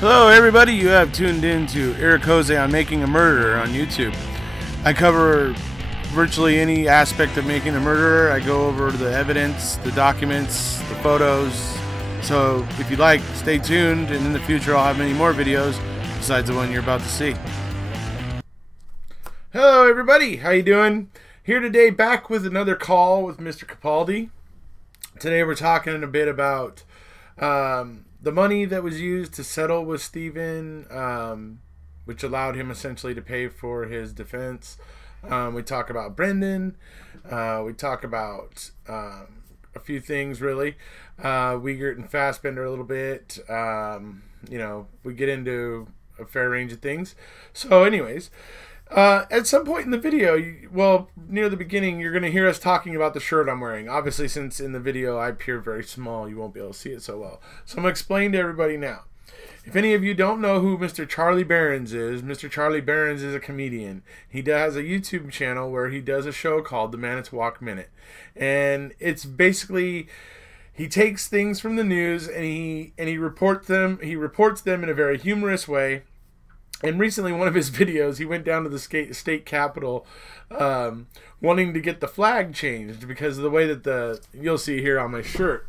Hello everybody, you have tuned in to Eric Jose on Making a Murderer on YouTube. I cover virtually any aspect of making a murderer. I go over the evidence, the documents, the photos. So if you like, stay tuned, and in the future I'll have many more videos besides the one you're about to see. Hello everybody, how you doing? Here today back with another call with Mr. Capaldi. Today we're talking a bit about the money that was used to settle with Stephen, which allowed him essentially to pay for his defense. We talk about Brendan. We talk about a few things, really. Wiegert and Fassbender a little bit. You know, we get into a fair range of things. So anyways, at some point in the video, well, near the beginning, you're going to hear us talking about the shirt I'm wearing. Obviously, since in the video I appear very small, you won't be able to see it so well. So I'm going to explain to everybody now. If any of you don't know who Mr. Charlie Behrens is, Mr. Charlie Behrens is a comedian. He has a YouTube channel where he does a show called The Manitowoc Minute. And it's basically, he takes things from the news and he reports them in a very humorous way. And recently, one of his videos, he went down to the state capitol wanting to get the flag changed because of the way that you'll see here on my shirt.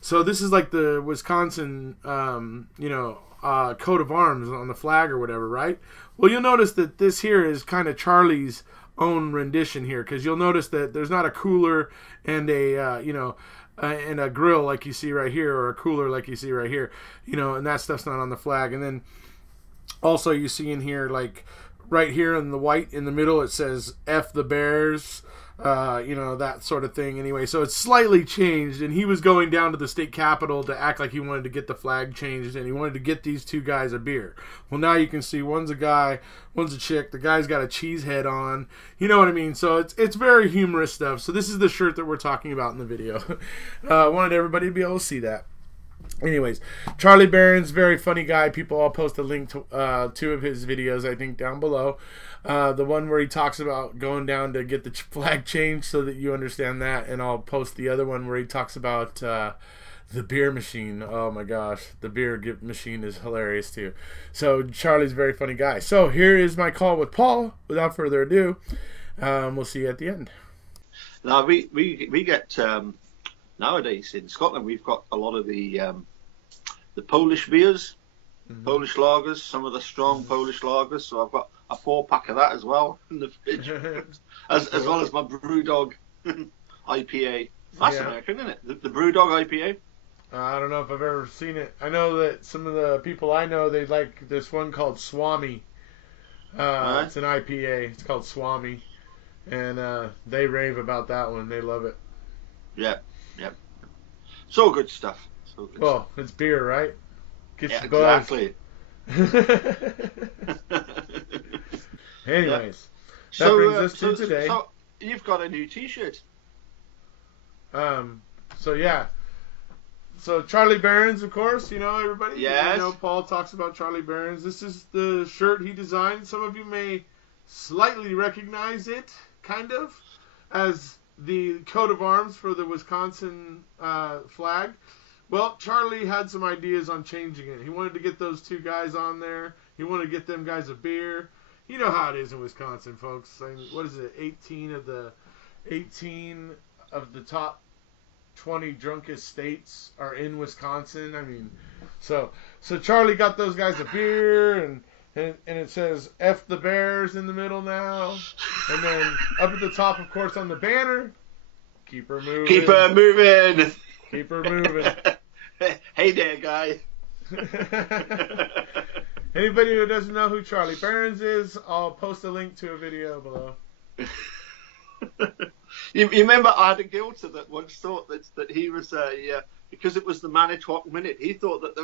So this is like the Wisconsin, coat of arms on the flag or whatever, right? Well, you'll notice that this here is kind of Charlie's own rendition here, because you'll notice that there's not a cooler and and a grill like you see right here, or a cooler like you see right here, and that stuff's not on the flag. And then also, you see in here, like, right here in the white in the middle, it says, F the Bears, that sort of thing. Anyway, so it's slightly changed, and he was going down to the state capitol to act like he wanted to get the flag changed, and he wanted to get these two guys a beer. Well, now you can see one's a guy, one's a chick. The guy's got a cheese head on. You know what I mean? So it's very humorous stuff. So this is the shirt that we're talking about in the video. I wanted everybody to be able to see that. Anyways, Charlie Behrens, very funny guy. I'll post a link to two of his videos, I think, down below. The one where he talks about going down to get the flag changed, so that you understand that. And I'll post the other one where he talks about the beer machine. Oh my gosh, the beer machine is hilarious too. So Charlie's a very funny guy. So here is my call with Paul. Without further ado, we'll see you at the end. Now we get nowadays in Scotland, we've got a lot of the Polish beers, Polish lagers, some of the strong Polish lagers. So I've got a 4-pack of that as well in the fridge, as well as my Brewdog IPA. That's American, isn't it? The Brewdog IPA. I don't know if I've ever seen it. I know that some of the people I know, they like this one called Swami. It's an IPA. It's called Swami, and they rave about that one. They love it. Yep. So good stuff. Well, it's beer, right? Yeah, exactly. Anyways, that brings us to today. So you've got a new T-shirt. So Charlie Behrens, of course, everybody. Yes. Paul talks about Charlie Behrens. This is the shirt he designed. Some of you may slightly recognize it, kind of, as the coat of arms for the Wisconsin flag. Well, Charlie had some ideas on changing it. He wanted to get those two guys on there. He wanted to get them guys a beer. You know how it is in Wisconsin, folks. I mean, what is it? 18 of the top 20 drunkest states are in Wisconsin. I mean, so Charlie got those guys a beer, and it says F the Bears in the middle now. And then up at the top, of course, on the banner, keep her moving. Keep her moving. Keep her moving. Hey there, guy. Anybody who doesn't know who Charlie Behrens is, I'll post a link to a video below. You remember I had a guilter that once thought that he was because it was the Manitowoc Minute, he thought that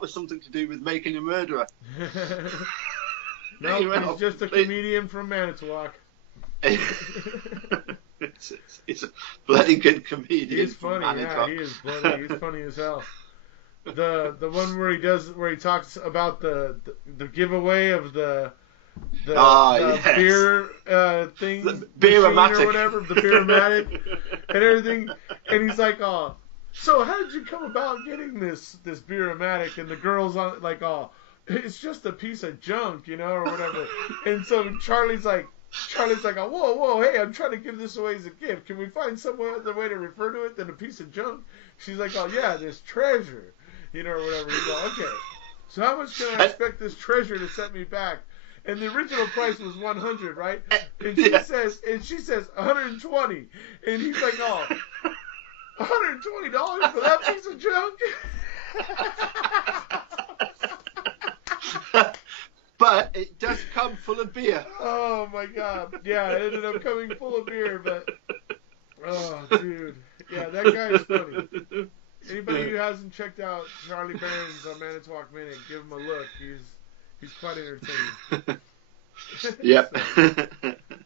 was something to do with making a murderer. No, he's just a comedian from Manitowoc. He's a bloody good comedian. He's funny, yeah, he is bloody. He's funny as hell. The one where he talks about the giveaway of the beer thing, the beer-o-matic or whatever, the beer-o-matic and everything, and he's like, "Oh, so how did you come about getting this beer-o-matic?" And the girls on it like, "Oh, it's just a piece of junk, or whatever. And so Charlie's like, oh, whoa, hey, I'm trying to give this away as a gift. Can we find some other way to refer to it than a piece of junk? She's like, oh yeah, this treasure, or whatever. He's like, okay. So how much can I expect this treasure to set me back? And the original price was 100, right? And she says 120. And he's like, oh, $120 for that piece of junk? But it does come full of beer. Oh my God! Yeah, it ended up coming full of beer, but oh, dude, yeah, that guy is funny. Anybody who hasn't checked out Charlie Barron's on Manitowoc Minute, give him a look. He's quite entertaining. Yep.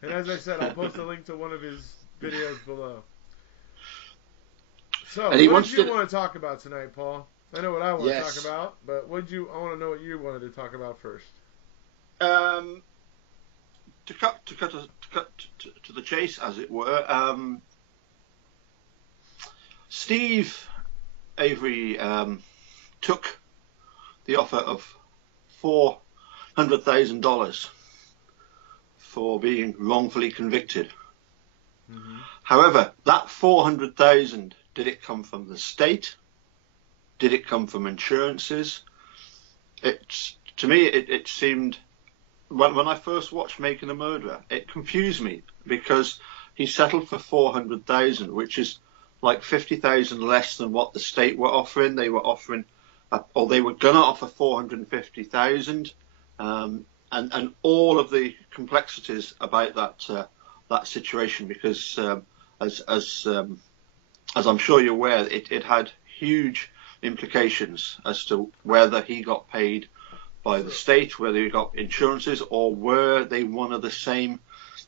And as I said, I'll post a link to one of his videos below. So, what did you want to talk about tonight, Paul? I know what I want to talk about, but I want to know what you wanted to talk about first. To cut to the chase, as it were, Steve Avery took the offer of $400,000 for being wrongfully convicted. Mm-hmm. However, that $400,000, did it come from the state? Did it come from insurances? To me, it seemed, when I first watched Making a Murderer, it confused me because he settled for $400,000, which is like $50,000 less than what the state were offering. They were offering, or they were going to offer $450,000, and all of the complexities about that situation, because as I'm sure you're aware, it had huge implications as to whether he got paid by the state, whether he got insurances, or were they one of the same.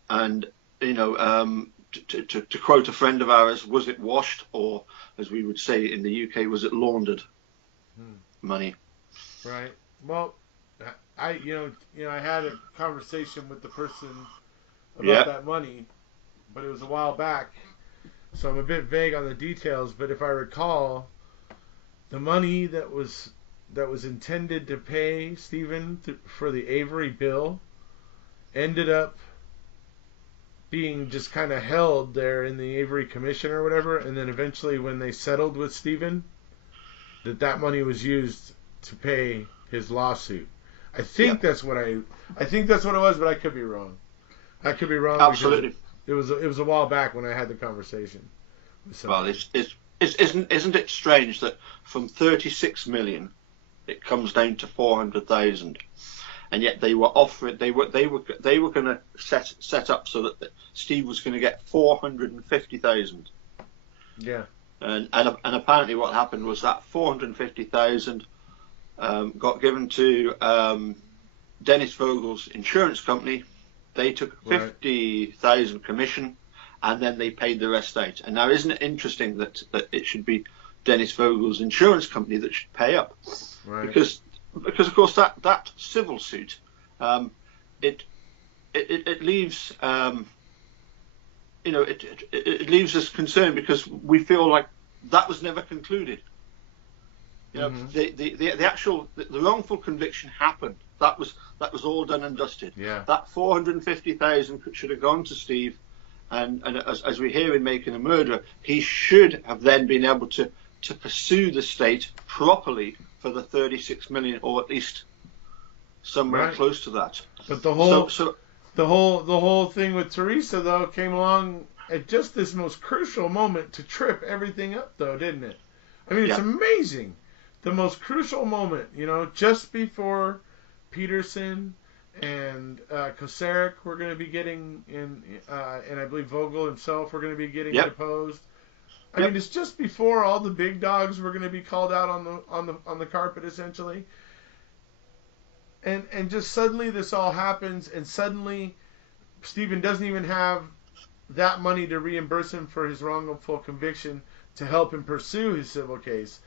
And to quote a friend of ours, was it washed, or as we would say in the UK, was it laundered money? Right. Well, I had a conversation with the person about that money, but it was a while back, so I'm a bit vague on the details. But if I recall, the money that was intended to pay Stephen for the Avery bill ended up being just kind of held there in the Avery Commission or whatever, and then eventually when they settled with Stephen, that money was used to pay his lawsuit. I think that's what it was, but I could be wrong. Absolutely. It was a while back when I had the conversation. Well, isn't it strange that from 36 million it comes down to 400,000, and yet they were offering, they were going to set up so that Steve was going to get 450,000. Yeah. And apparently what happened was that 450,000 got given to Dennis Vogel's insurance company. They took 50,000 commission, and then they paid the rest out. And now, isn't it interesting that it should be Dennis Vogel's insurance company that should pay up? Right. Because of course that civil suit, it leaves it leaves us concerned, because we feel like that was never concluded. The wrongful conviction happened. That was all done and dusted. Yeah. That 450,000 should have gone to Steve, and as we hear in Making a Murderer, he should have then been able to pursue the state properly for the 36 million, or at least somewhere close to that. But the whole thing with Teresa, though, came along at just this most crucial moment to trip everything up, though, didn't it? I mean, it's amazing. The most crucial moment, just before Peterson and Kosaric were going to be getting in, and I believe Vogel himself were going to be getting deposed. I mean, it's just before all the big dogs were going to be called out on the carpet, essentially. And just suddenly this all happens, and suddenly Stephen doesn't even have that money to reimburse him for his wrongful conviction to help him pursue his civil case.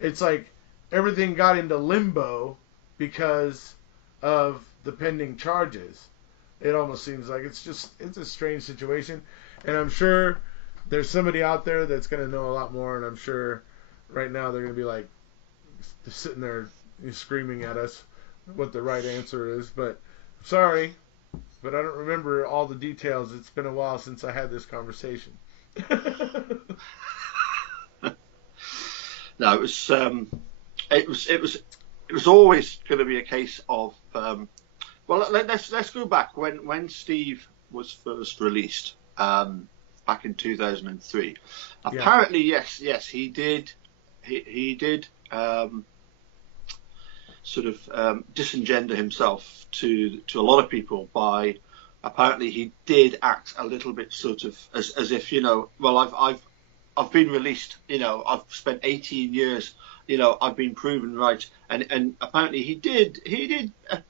It's like everything got into limbo because of the pending charges. It almost seems like it's a strange situation, and I'm sure there's somebody out there that's going to know a lot more, and I'm sure right now they're going to be like sitting there screaming at us. what the right answer is, but sorry, but I don't remember all the details. It's been a while since I had this conversation. No, it was always going to be a case of well, let's go back when Steve was first released back in 2003. Apparently, yes, he did sort of disengender himself to a lot of people by apparently he did act a little bit sort of as if, you know, well, I've been released, you know, I've spent 18 years, you know, I've been proven right, and apparently he did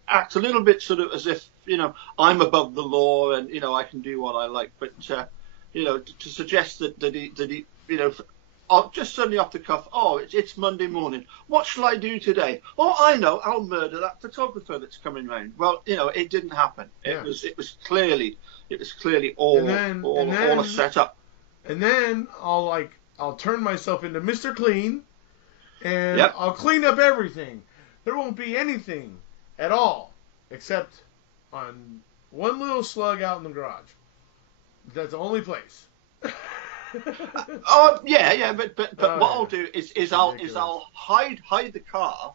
act a little bit sort of as if, you know, I'm above the law and, you know, I can do what I like, but you know, to suggest that he you know, just suddenly off the cuff, oh, it's Monday morning, what shall I do today? Oh, I know, I'll murder that photographer that's coming round. Well, you know, it didn't happen. Yeah. It was clearly all a setup. And then I'll turn myself into Mr. Clean, and Yep. I'll clean up everything. There won't be anything at all except on one little slug out in the garage. That's the only place. Oh yeah, but what I'll do is I'll hide the car,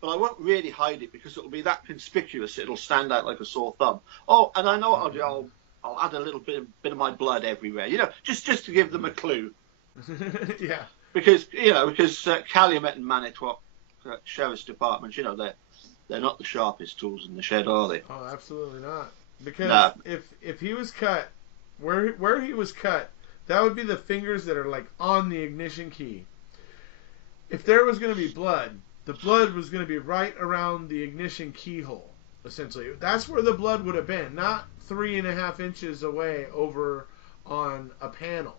but I won't really hide it because it'll be that conspicuous. It'll stand out like a sore thumb. Oh, and I know what I'll do. I'll add a little bit of my blood everywhere. You know, just to give them a clue. Yeah. Because Calumet and Manitowoc Sheriff's Departments, you know, they're not the sharpest tools in the shed, are they? Oh, absolutely not. Because if he was cut, where he was cut, that would be the fingers that are like on the ignition key. If there was going to be blood, the blood was going to be right around the ignition keyhole, essentially. That's where the blood would have been, not 3.5 inches away over on a panel.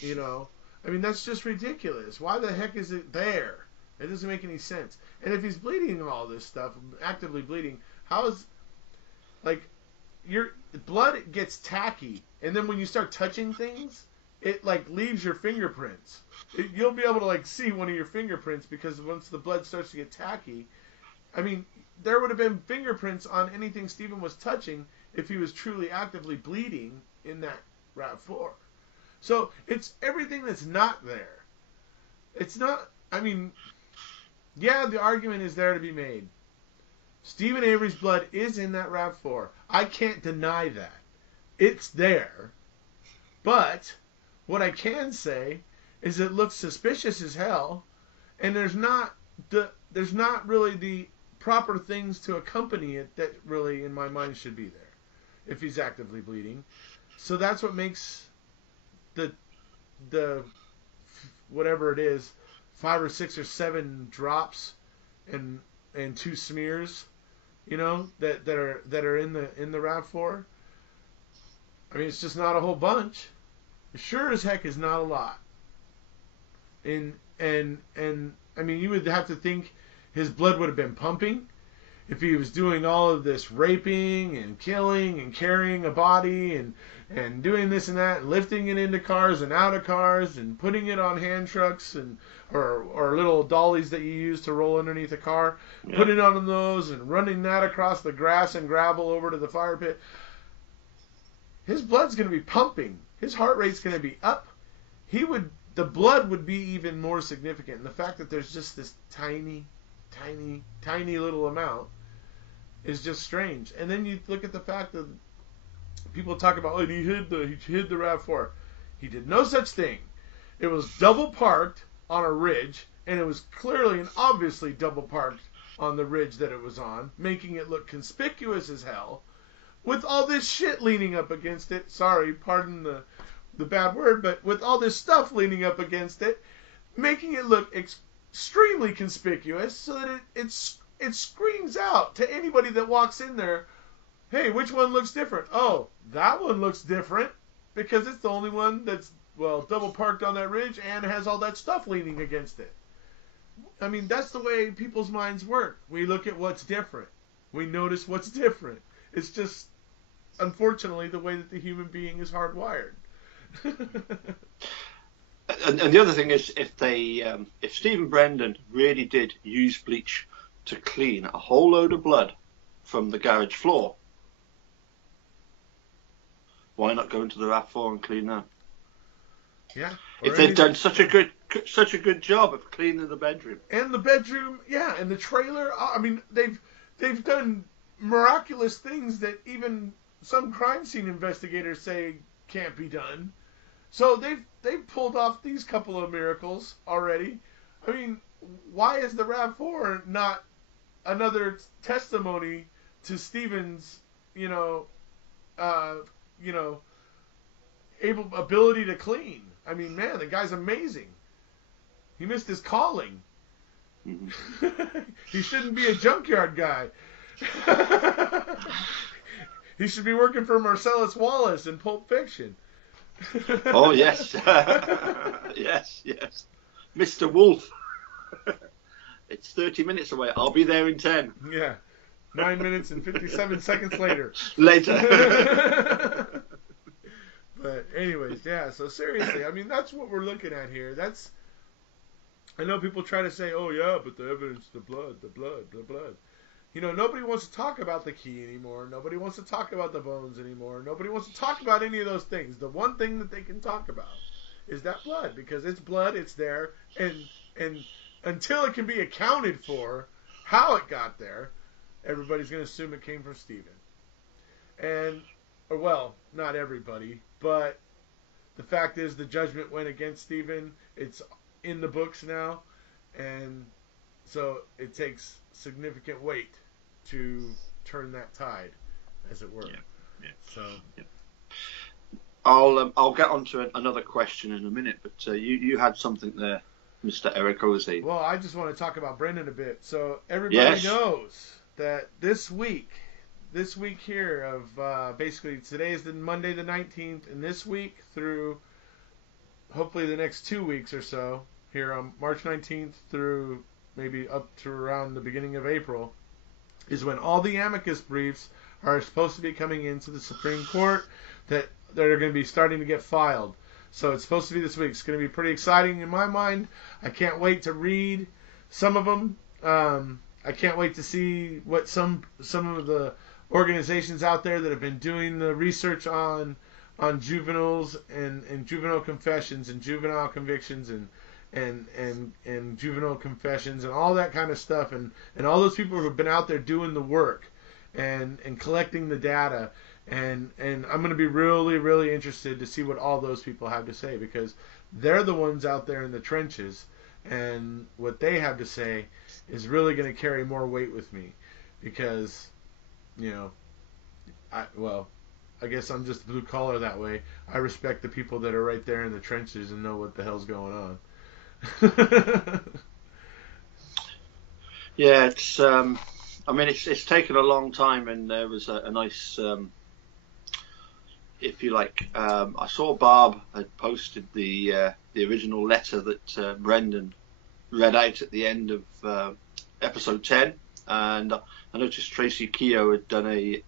You know? I mean, that's just ridiculous. Why the heck is it there? It doesn't make any sense. And if he's bleeding all this stuff, actively bleeding, how is, like, your blood gets tacky, and then when you start touching things, it like leaves your fingerprints. You'll be able to like see one of your fingerprints because once the blood starts to get tacky, I mean, there would have been fingerprints on anything Stephen was touching if he was truly actively bleeding in that RAV4. So it's everything that's not there. It's not. I mean, yeah, the argument is there to be made. Stephen Avery's blood is in that RAV4. I can't deny that. It's there. But what I can say is it looks suspicious as hell, and there's not really the proper things to accompany it that really, in my mind, should be there if he's actively bleeding. So that's what makes the whatever it is, 5 or 6 or 7 drops and 2 smears, you know, that are in the RAV4. I mean, it's just not a whole bunch. It sure as heck is not a lot. And I mean, you would have to think his blood would have been pumping if he was doing all of this raping and killing and carrying a body and doing this and that, and lifting it into cars and out of cars and putting it on hand trucks and or little dollies that you use to roll underneath a car, putting it on those and running that across the grass and gravel over to the fire pit. His blood's going to be pumping. His heart rate's going to be up. The blood would be even more significant. And the fact that there's just this tiny, tiny, tiny little amount is just strange. And then you look at the fact that people talk about, oh, he hid the RAV4. He did no such thing. It was double parked on a ridge, and it was clearly and obviously double parked on the ridge that it was on, making it look conspicuous as hell, with all this shit leaning up against it. Sorry, pardon the bad word, but with all this stuff leaning up against it, making it look extremely conspicuous so that it screams out to anybody that walks in there, hey, which one looks different? Oh, that one looks different because it's the only one that's, well, double parked on that ridge and has all that stuff leaning against it. I mean, that's the way people's minds work. We look at what's different. We notice what's different. It's just, unfortunately, the way that the human being is hardwired. And the other thing is, if Stephen Brendan really did use bleach to clean a whole load of blood from the garage floor, why not go into the RAV4 and clean that? Yeah. If they've done such a good job of cleaning the bedroom and the bedroom, yeah, and the trailer. I mean, they've done miraculous things that even some crime scene investigators say can't be done. So they've pulled off these couple of miracles already. I mean, why is the RAV4 not another testimony to Stephen's, ability to clean? I mean, man, the guy's amazing. He missed his calling. He shouldn't be a junkyard guy. He should be working for Marcellus Wallace in Pulp Fiction. Oh, yes. Yes. Mr. Wolf. It's 30 minutes away. I'll be there in 10. Yeah. 9 minutes and 57 seconds later. But anyways, yeah, so seriously, I mean, that's what we're looking at here. I know people try to say, oh, yeah, but the evidence, the blood. Nobody wants to talk about the key anymore. Nobody wants to talk about the bones anymore. Nobody wants to talk about any of those things. The one thing that they can talk about is that blood, because it's blood, it's there, and until it can be accounted for how it got there, everybody's going to assume it came from Stephen. Well, not everybody, but the fact is the judgment went against Stephen. It's in the books now, and so it takes significant weight to turn that tide, as it were. Yeah. So yeah. I'll get on to another question in a minute, but you had something there, Mr. Eric Ozzy. Well, I just want to talk about Brendan a bit. So everybody knows that this week here of basically today is the Monday the 19th, and this week through hopefully the next 2 weeks or so, here on March 19th through maybe up to around the beginning of April, is when all the amicus briefs are supposed to be coming into the Supreme Court that are going to be starting to get filed. So it's supposed to be this week. It's going to be pretty exciting in my mind. I can't wait to read some of them. I can't wait to see what some of the organizations out there that have been doing the research on juveniles and juvenile confessions and juvenile convictions and juvenile confessions and all that kind of stuff, and all those people who have been out there doing the work and collecting the data, and I'm going to be really, really interested to see what all those people have to say, because they're the ones out there in the trenches, and what they have to say is really going to carry more weight with me, because I guess I'm just blue collar that way. I respect the people that are right there in the trenches and know what the hell's going on. Yeah, it's. I mean, it's taken a long time, and there was a nice, if you like. I saw Barb had posted the original letter that Brendan read out at the end of episode 10, and I noticed Tracy Keogh had done a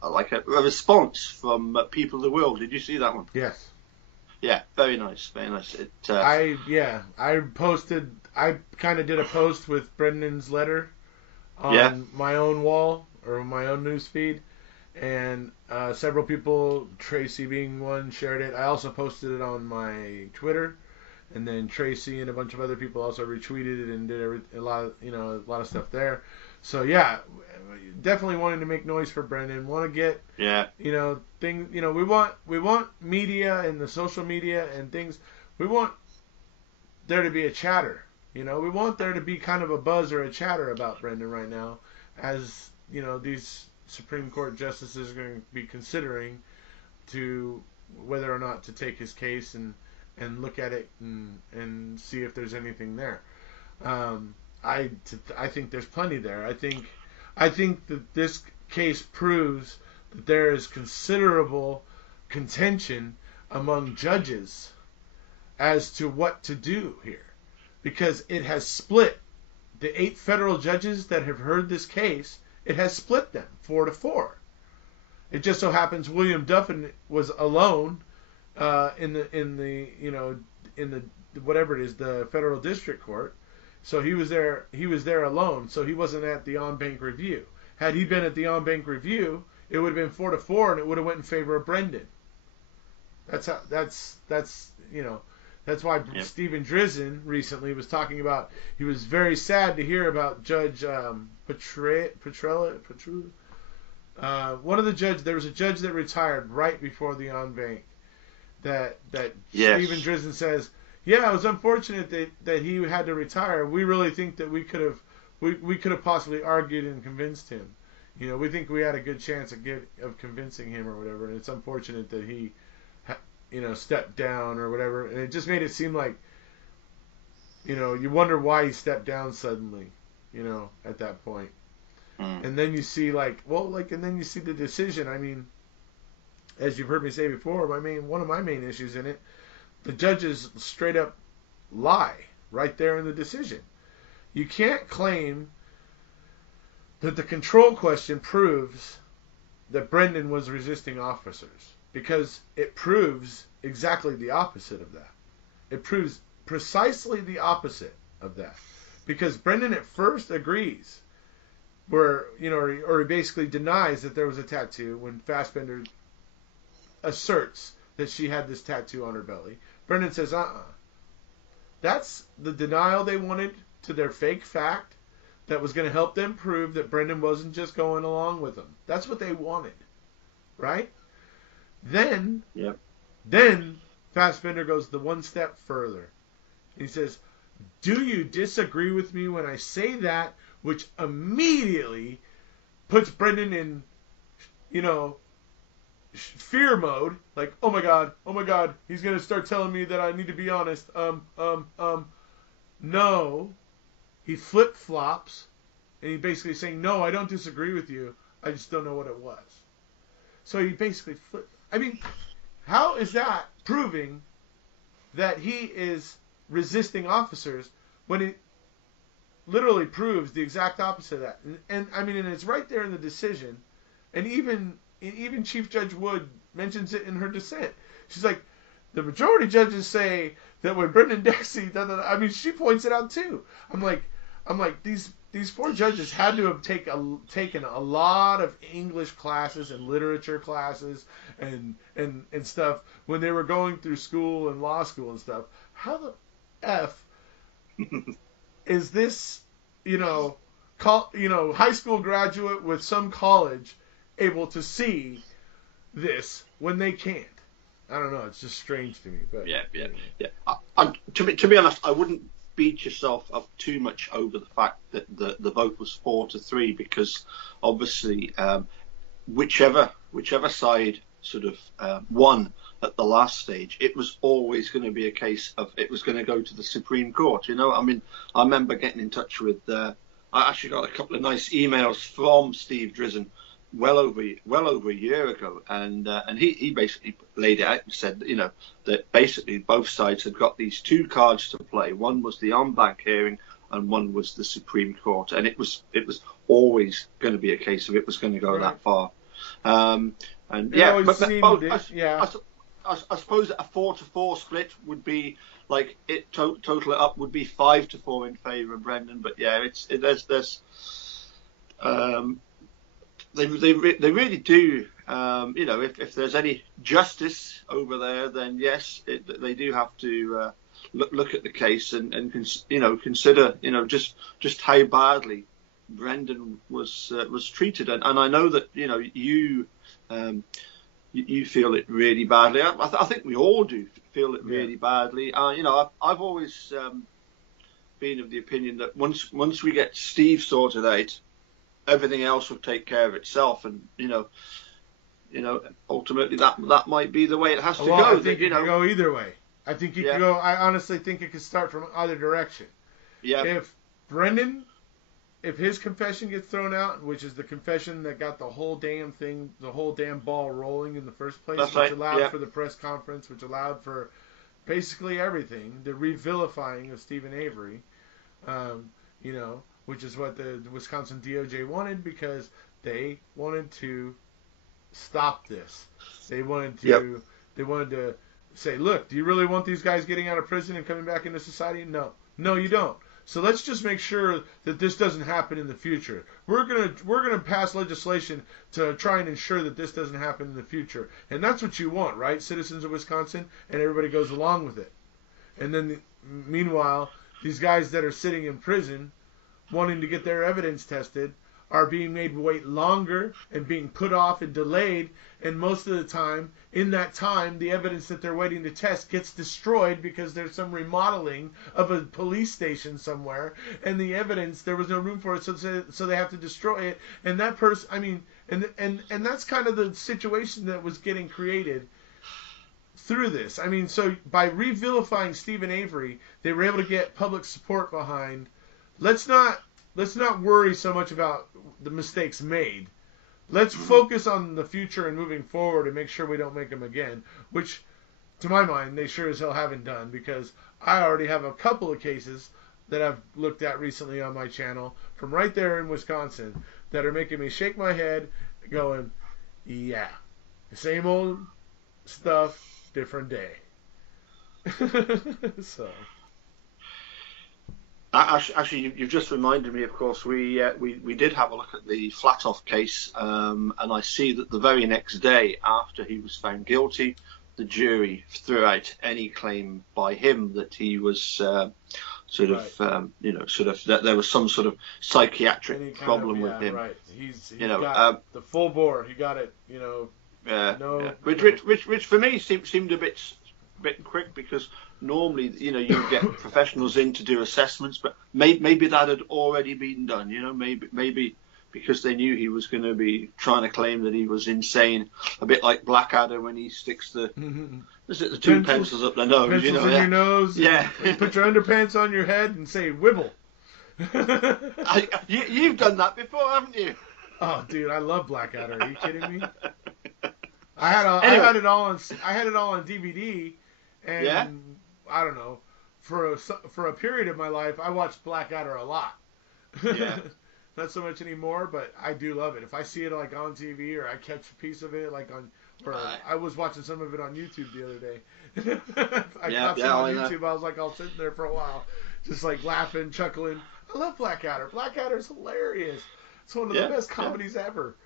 response from People of the World. Did you see that one? Yes. Yeah, very nice, very nice. I kind of did a post with Brendan's letter on my own wall or my own news feed, and several people, Tracy being one, shared it. I also posted it on my Twitter, and then Tracy and a bunch of other people also retweeted it and did a lot of stuff there. So yeah, definitely wanting to make noise for Brendan. Want to get things. We want media and the social media and things. We want there to be a chatter. We want there to be kind of a buzz or a chatter about Brendan right now, as these Supreme Court justices are going to be considering to whether or not to take his case and look at it and see if there's anything there. I think there's plenty there. I think that this case proves that there is considerable contention among judges as to what to do here, because it has split the 8 federal judges that have heard this case. It has split them 4-4. It just so happens William Duffin was alone in the whatever it is, the federal district court. So he was there. He was there alone. So he wasn't at the on-bank review. Had he been at the on-bank review, it would have been 4-4, and it would have went in favor of Brendan. That's how. That's you know. That's why Stephen Drizzen recently was talking about. He was very sad to hear about Judge Petrella. One of the judges. There was a judge that retired right before the on-bank. That Yes. Stephen Drizzen says, yeah, it was unfortunate that he had to retire. We really think that we could have possibly argued and convinced him. You know, we think we had a good chance of convincing him or whatever. And it's unfortunate that he, stepped down or whatever. And it just made it seem like, you wonder why he stepped down suddenly, at that point. And then you see and then you see the decision. I mean, as you've heard me say before, one of my main issues in it, the judges straight up lie right there in the decision. You can't claim that the control question proves that Brendan was resisting officers, because it proves exactly the opposite of that. It proves precisely the opposite of that, because Brendan at first agrees, or he basically denies that there was a tattoo when Fassbender asserts that she had this tattoo on her belly. Brendan says, That's the denial they wanted to their fake fact that was going to help them prove that Brendan wasn't just going along with them. That's what they wanted, right? Then Fassbender goes the one step further. He says, do you disagree with me when I say that, which immediately puts Brendan in, fear mode, like, oh my god, he's gonna start telling me that I need to be honest. No, he flip flops, and he basically saying, no, I don't disagree with you, I just don't know what it was. So he basically how is that proving that he is resisting officers when it literally proves the exact opposite of that? And it's right there in the decision, and even Chief Judge Wood mentions it in her dissent. She's like, the majority judges say that when Brendan Dassey, she points it out too. I'm like, these four judges had to have taken a lot of English classes and literature classes and stuff when they were going through school and law school and stuff. How the F is this, high school graduate with some college able to see this when they can't? I don't know. It's just strange to me. But yeah. To be honest, I wouldn't beat yourself up too much over the fact that the vote was 4-3, because obviously whichever side sort of won at the last stage, it was always going to be a case of it was going to go to the Supreme Court. I remember getting in touch with. I actually got a couple of nice emails from Steve Drizzen well over a year ago, and he basically laid it out and said that basically both sides had got these two cards to play. One was the en-banc hearing, and one was the Supreme Court, and it was always going to be a case of it was going to go that far. I suppose a 4-4 split would be like it total it up would be 5-4 in favour of Brendan, but they really do. If there's any justice over there, then yes, they do have to look at the case and consider just how badly Brendan was treated, and I know that you feel it really badly. I think we all do feel it really badly. I've always been of the opinion that once we get Steve sorted out, everything else will take care of itself, and ultimately that might be the way it has to go. I think it could go either way. I think it could go. I honestly think it could start from either direction. Yeah. If his confession gets thrown out, which is the confession that got the whole damn ball rolling in the first place, which allowed for the press conference, which allowed for basically everything, the revilifying of Stephen Avery, which is what the Wisconsin DOJ wanted, because they wanted to stop this. They wanted to say, look, do you really want these guys getting out of prison and coming back into society? No, you don't. So let's just make sure that this doesn't happen in the future. We're gonna pass legislation to try and ensure that this doesn't happen in the future. And that's what you want, right, citizens of Wisconsin? And everybody goes along with it. And then, meanwhile, these guys that are sitting in prison wanting to get their evidence tested are being made wait longer and being put off and delayed, and most of the time, in that time, the evidence that they're waiting to test gets destroyed because there's some remodeling of a police station somewhere, and the evidence, there was no room for it, so they have to destroy it, and that person, I mean, and that's kind of the situation that was getting created through this. I mean, so by revilifying Stephen Avery, they were able to get public support behind. Let's not worry so much about the mistakes made. Let's focus on the future and moving forward and make sure we don't make them again, which, to my mind, they sure as hell haven't done, because I already have a couple of cases that I've looked at recently on my channel from right there in Wisconsin that are making me shake my head going, yeah, same old stuff, different day. So... Actually, you've just reminded me. Of course, we did have a look at the Flatoff case, and I see that the very next day after he was found guilty, the jury threw out any claim by him that he was that there was some sort of psychiatric problem with him. Right. He's got the full bore. He got it. Which for me seemed a bit quick, because normally, you get professionals in to do assessments, but maybe that had already been done. Maybe because they knew he was going to be trying to claim that he was insane, a bit like Blackadder when he sticks the two pencils up the nose. Pencils in your nose. Yeah. Put your underpants on your head and say "wibble." You've done that before, haven't you? Oh, dude, I love Blackadder. Are you kidding me? I had it all on DVD, and I don't know, for a period of my life, I watched Blackadder a lot. Yeah. Not so much anymore, but I do love it. If I see it like on TV or I catch a piece of it, I was watching some of it on YouTube the other day. I caught some on YouTube. I was like all sitting there for a while, just like laughing, chuckling. I love Blackadder. Blackadder's hilarious. It's one of the best comedies ever.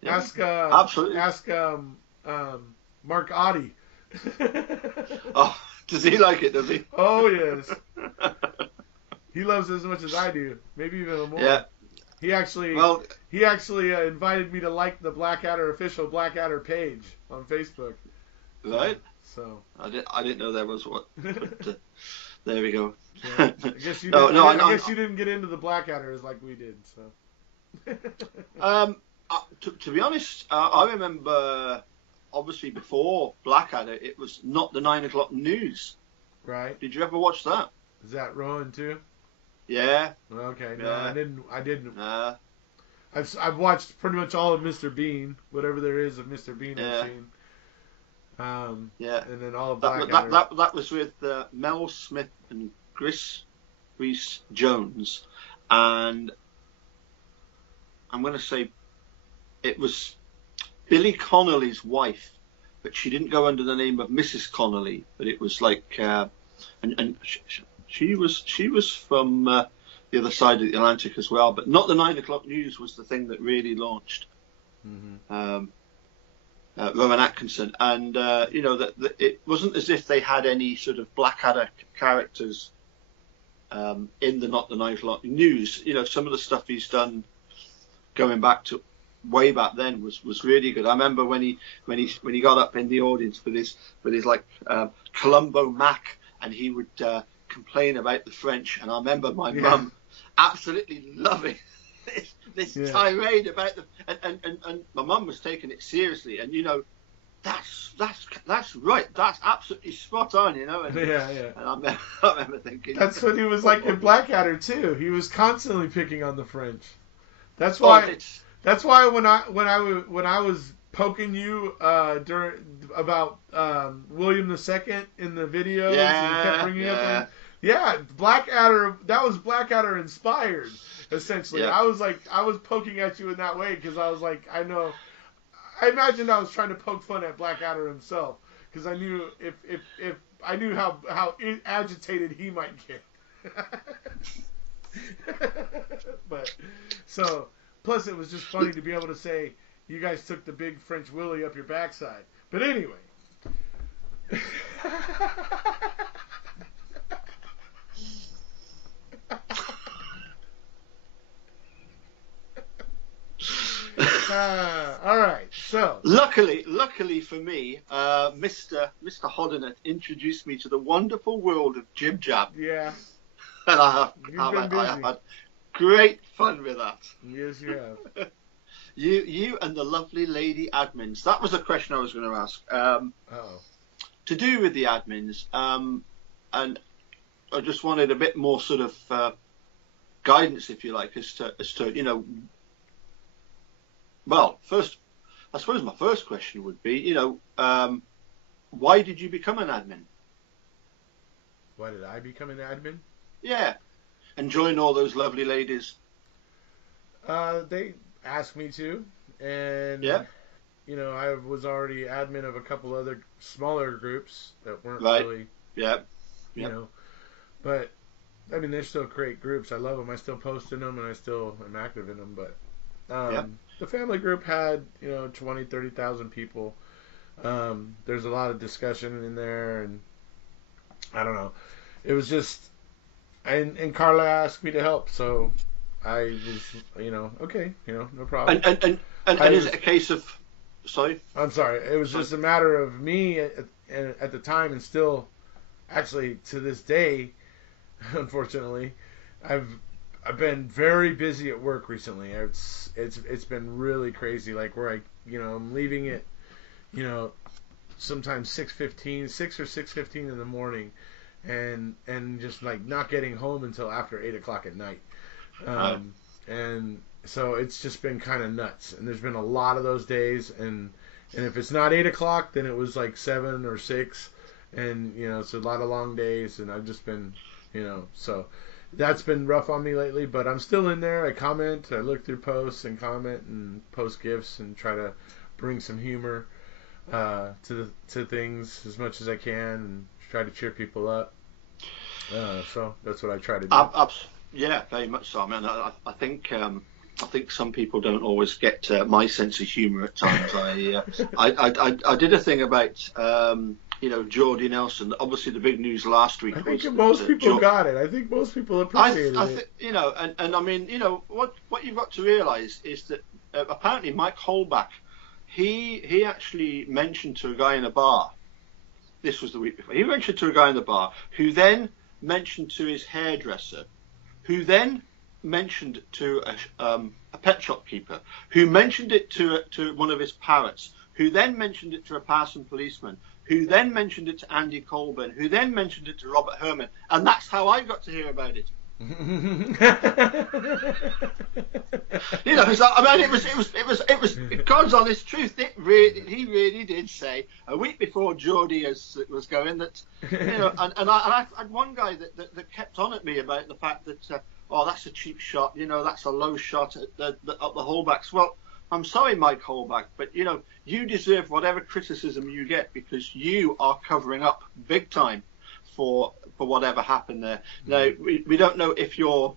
Yeah. Absolutely. Ask Mark Oddie. Oh, does he like it? Does he? Oh yes. He loves it as much as I do, maybe even more. Yeah. He actually invited me to like the official Blackadder page on Facebook. Right. So I didn't know there was one. But, there we go. Yeah. I guess you didn't, I guess you didn't get into the Blackadders like we did. So. To be honest, I remember obviously before Blackadder, it was not the 9 o'clock news. Right. Did you ever watch that? Is that Rowan too? Yeah. Okay. No, I didn't. Nah. I've watched pretty much all of Mr. Bean, whatever there is of Mr. Bean I've seen. And then all of Blackadder. That was with Mel Smith and Reese Jones, and I'm going to say it was Billy Connolly's wife, but she didn't go under the name of Mrs. Connolly, but it was like, and she was from the other side of the Atlantic as well, but not the 9 o'clock news was the thing that really launched Rowan Atkinson, and that it wasn't as if they had any sort of Blackadder characters in the not the 9 o'clock news. Some of the stuff he's done going back to way back then was really good. I remember when he got up in the audience with his like Columbo Mac, and he would complain about the French, and I remember my mum absolutely loving this tirade about them, and my mum was taking it seriously, and that's right, that's absolutely spot on, and, and I remember thinking that's what he was like in Blackadder too. He was constantly picking on the French. That's why. That's why when I was poking you about William II in the videos, and you kept bringing up Blackadder. That was Blackadder inspired, essentially. Yeah. I was poking at you in that way because I was like, I imagined I was trying to poke fun at Blackadder himself because I knew if I knew how agitated he might get. But so plus it was just funny to be able to say you guys took the big French Willie up your backside. But anyway. All right. So luckily for me, Mr. Hoddenett introduced me to the wonderful world of Jib Jab. Yeah. And I have had great fun with that. Yes, you have. You and the lovely lady admins. That was a question I was going to ask. To do with the admins, and I just wanted a bit more sort of guidance, if you like, as to you know. Well, first, I suppose my first question would be, you know, why did you become an admin? Why did I become an admin? Yeah, and join all those lovely ladies. They asked me to, and yeah. You know, I was already admin of a couple other smaller groups that weren't really, you know, but I mean, they're still great groups. I love them. I still post in them, and I still am active in them. But the family group had, you know, 20, 30,000 people. There's a lot of discussion in there, and I don't know. It was just, and Carla asked me to help, so I was, you know, okay, you know, no problem. And is it a case of, sorry? I'm sorry. It was just a matter of me at the time, and still, actually to this day, unfortunately, I've been very busy at work recently. It's been really crazy. Like where I'm leaving it, you know, sometimes 6:15, 6 or 6:15 in the morning, and just like not getting home until after 8 o'clock at night. And so it's just been kind of nuts. And there's been a lot of those days. And if it's not 8 o'clock, then it was like 7 or 6. And, you know, it's a lot of long days. And I've just been, you know, so that's been rough on me lately. But I'm still in there. I comment. I look through posts and comment and post gifts and try to bring some humor to things as much as I can and try to cheer people up. So that's what I try to do. Yeah, very much so. I mean, I think some people don't always get my sense of humour at times. I did a thing about you know, Geordie Nelson. Obviously, the big news last week. I think most people got it. I think most people appreciated it. You know, and I mean, you know, what you've got to realise is that apparently Mike Holbach, he actually mentioned to a guy in a bar. This was the week before. He mentioned to a guy in the bar, who then mentioned to his hairdresser, who then mentioned to a pet shop keeper, who mentioned it to one of his parrots, who then mentioned it to a passing policeman, who then mentioned it to Andy Colburn, who then mentioned it to Robert Herman, and that's how I got to hear about it. You know, I mean, it was God's honest truth. He really did say a week before Geordie was going that, you know, and I had one guy that kept on at me about the fact that oh, that's a cheap shot, you know, that's a low shot at the Holbachs. Well, I'm sorry, Mike Holbach, but you know, you deserve whatever criticism you get because you are covering up big time for whatever happened there. Now, we don't know if your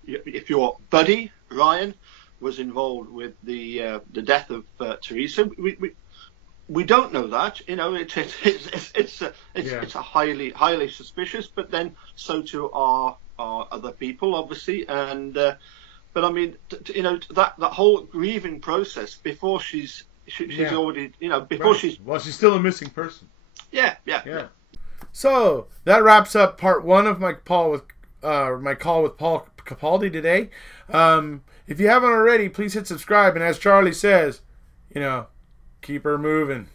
buddy Ryan was involved with the death of Teresa. We don't know that. You know, it's a highly suspicious. But then so too are other people, obviously. And but I mean, you know, that whole grieving process before she's already, you know, before she's still a missing person. Yeah. So that wraps up part 1 of my call with Paul Capaldi today. If you haven't already, please hit subscribe. And as Charlie says, you know, keep her moving.